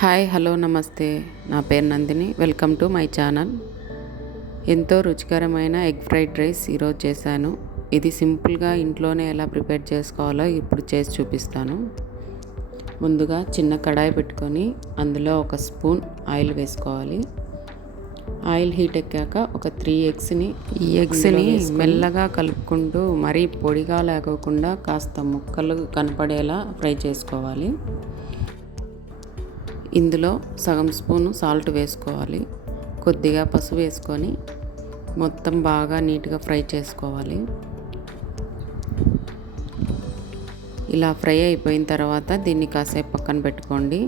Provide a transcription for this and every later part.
Hi hello నమస్తే. నా పేరు Nandini. Welcome to my channel. ఎంతో రుచికరమైన ఎగ్ ఫ్రైడ్ రైస్ ఈరోజు చేశాను. ఇది సింపుల్గా ఇంట్లోనే ఎలా ప్రిపేర్ చేసుకోవాలో ఇప్పుడు చేసి చూపిస్తాను. ముందుగా చిన్న కడాయి పెట్టుకొని అందులో ఒక స్పూన్ ఆయిల్ వేసుకోవాలి. ఆయిల్ హీట్ ఎక్కాక ఒక త్రీ ఎగ్స్ని ఈ ఎగ్స్ని మెల్లగా కలుపుకుంటూ మరీ పొడిగా లేకోకుండా కాస్త ముక్కలు కనపడేలా ఫ్రై చేసుకోవాలి. ఇందులో సగం స్పూను సాల్ట్ వేసుకోవాలి. కొద్దిగా పసుపు వేసుకొని మొత్తం బాగా నీట్గా ఫ్రై చేసుకోవాలి. ఇలా ఫ్రై అయిపోయిన తర్వాత దీన్ని కాసేపు పక్కన పెట్టుకోండి.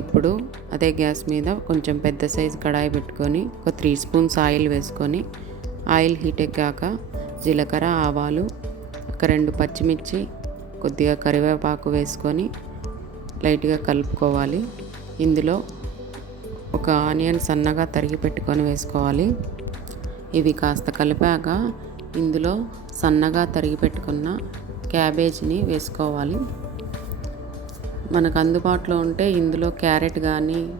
ఇప్పుడు అదే గ్యాస్ మీద కొంచెం పెద్ద సైజు కడాయి పెట్టుకొని ఒక త్రీ స్పూన్స్ ఆయిల్ వేసుకొని ఆయిల్ హీట్ ఎక్కాక జీలకర్ర ఆవాలు ఒక రెండు పచ్చిమిర్చి కొద్దిగా కరివేపాకు వేసుకొని లైట్గా కలుపుకోవాలి. ఇందులో ఒక ఆనియన్ సన్నగా తరిగి పెట్టుకొని వేసుకోవాలి. ఇవి కాస్త కలిపాక ఇందులో సన్నగా తరిగి పెట్టుకున్న క్యాబేజీని వేసుకోవాలి. మనకు అందుబాటులో ఉంటే ఇందులో క్యారెట్ కానీ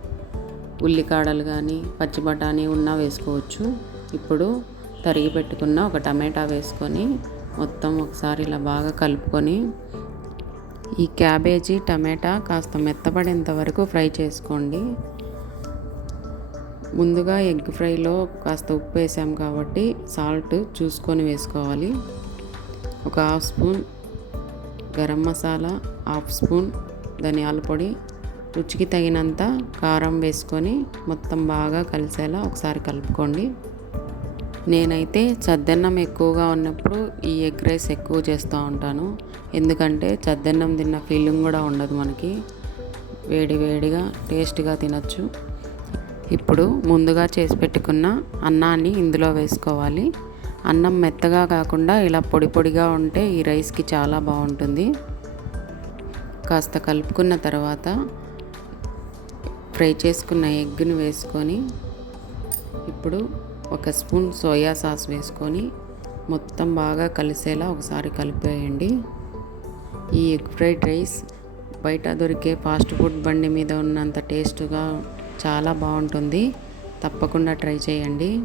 ఉల్లికాడలు కానీ పచ్చి బఠానీ ఉన్నా వేసుకోవచ్చు. ఇప్పుడు తరిగి పెట్టుకున్న ఒక టమాటా వేసుకొని మొత్తం ఒకసారి ఇలా బాగా కలుపుకొని ఈ క్యాబేజీ టమాటా కాస్త మెత్తపడేంత వరకు ఫ్రై చేసుకోండి. ముందుగా ఎగ్ ఫ్రైలో కాస్త ఉప్పు వేసాం కాబట్టి సాల్ట్ చూసుకొని వేసుకోవాలి. ఒక half spoon garam masala half spoon ధనియాల పొడి రుచికి తగినంత కారం వేసుకొని మొత్తం బాగా కలిసేలా ఒకసారి కలుపుకోండి. నేనైతే చద్దన్నం ఎక్కువగా ఉన్నప్పుడు ఈ ఎగ్ రైస్ ఎక్కువ చేస్తూ ఉంటాను. ఎందుకంటే చద్దన్నం తిన్న ఫీలింగ్ కూడా ఉండదు మనకి. వేడి వేడిగా టేస్ట్గా తినచ్చు. ఇప్పుడు ముందుగా చేసి పెట్టుకున్న అన్నాన్ని ఇందులో వేసుకోవాలి. అన్నం మెత్తగా కాకుండా ఇలా పొడి పొడిగా ఉంటే ఈ రైస్కి చాలా బాగుంటుంది. కాస్త కలుపుకున్న తర్వాత ఫ్రై చేసుకున్న ఎగ్ని వేసుకొని ఇప్పుడు ఒక స్పూన్ సోయా సాస్ వేసుకొని మొత్తం బాగా కలిసేలా ఒకసారి కలిపేయండి. ఈ ఎగ్ ఫ్రైడ్ రైస్ బయట దొరికే ఫాస్ట్ ఫుడ్ బండి మీద ఉన్నంత టేస్ట్గా చాలా బాగుంటుంది. తప్పకుండా ట్రై చేయండి.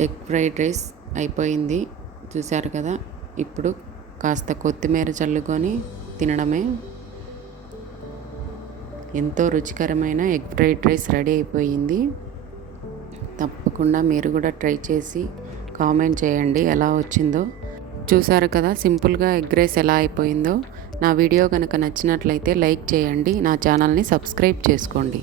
ఎగ్ ఫ్రైడ్ రైస్ అయిపోయింది. చూశారు కదా? ఇప్పుడు కాస్త కొత్తిమీర చల్లుకొని తినడమే. ఎంతో రుచికరమైన ఎగ్ ఫ్రైడ్ రైస్ రెడీ అయిపోయింది. తప్పకుండా మీరు కూడా ట్రై చేసి కామెంట్ చేయండి ఎలా వచ్చిందో. చూసారు కదా సింపుల్గా ఎగ్ రైస్ ఎలా అయిపోయిందో. నా వీడియో కనుక నచ్చినట్లయితే లైక్ చేయండి నా ఛానల్ని సబ్స్క్రైబ్ చేసుకోండి.